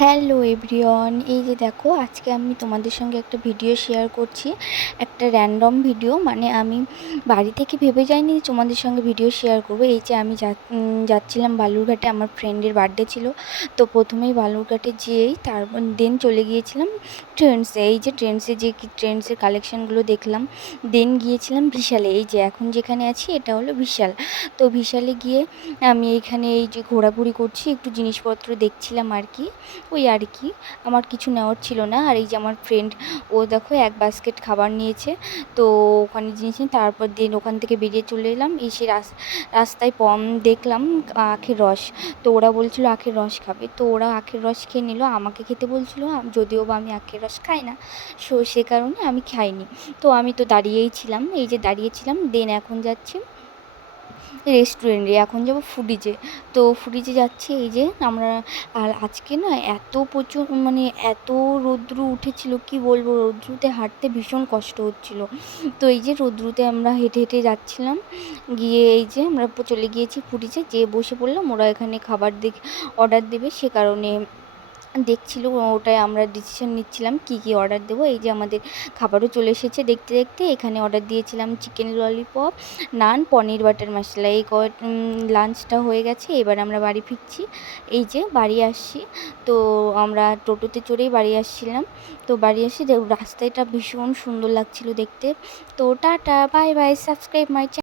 Hello everyone, এই যে দেখো আজকে আমি তোমাদের সঙ্গে একটা ভিডিও শেয়ার করছি। একটা র্যান্ডম ভিডিও, মানে আমি বাড়ি থেকে ভেবে যাইনি তোমাদের সঙ্গে ভিডিও শেয়ার করবো। এই যে আমি যাচ্ছিলাম বালুরঘাটে, আমার ফ্রেন্ডের বার্থডে ছিল। তো প্রথমেই বালুরঘাটে যেয়েই তারপর দেন চলে গিয়েছিলাম ট্রেন্ডসে। এই যে ট্রেন্ডসের কালেকশানগুলো দেখলাম। দেন গিয়েছিলাম বিশালে। এই যে এখন যেখানে আছি এটা হলো বিশাল। তো বিশালে গিয়ে আমি এইখানে এই যে ঘোরাঘুরি করছি, একটু জিনিসপত্র দেখছিলাম আর কি, ওই আর কি। আমার কিছু নেওয়ার ছিল না। আর এই যে আমার ফ্রেন্ড, ও দেখো এক বাস্কেট খাবার নিয়েছে। তো ওখানে জিনিস নিয়ে তারপর দিন ওখান থেকে বেরিয়ে চলে এলাম। এসে রাস্তায় দেখলাম আখের রস। তো ওরা বলছিল আখের রস খাবে, তো ওরা আখের রস খেয়ে নিল। আমাকে খেতে বলছিল, যদিও বা আমি আখের রস খাই না, সে কারণে আমি খাইনি। তো আমি তো দাঁড়িয়েই ছিলাম, এই যে দাঁড়িয়েছিলাম। দেন এখন যাচ্ছি রেস্টুরেন্টে, এখন যাবো ফুডিজে। তো ফুডিজে যাচ্ছি এই যে আমরা। আর আজকে না এত প্রচুর, মানে এত রৌদ্র উঠেছিল, কি বলবো, রৌদ্রুতে হাঁটতে ভীষণ কষ্ট হচ্ছিল। তো এই যে রৌদ্রুতে আমরা হেঁটে হেঁটে যাচ্ছিলাম, গিয়ে এই যে আমরা চলে গিয়েছি ফুডিজে, যেয়ে বসে পড়লাম। ওরা এখানে খাবার অর্ডার দেবে, সে কারণে দেখছিল, ওটাই আমরা ডিসিশন নিচ্ছিলাম কি অর্ডার দেবো। এই যে আমাদের খাবারও চলে এসেছে দেখতে দেখতে। এখানে অর্ডার দিয়েছিলাম চিকেন ললিপপ, নান, পনির বাটার মশলা। এই লাঞ্চটা হয়ে গেছে, এবার আমরা বাড়ি ফিরছি। এই যে বাড়ি আসছি, তো আমরা টোটোতে চড়েই বাড়ি আসছিলাম। তো বাড়ি আসি, রাস্তাটা ভীষণ সুন্দর লাগছিল দেখতে। তো tata, bye bye, subscribe my channel.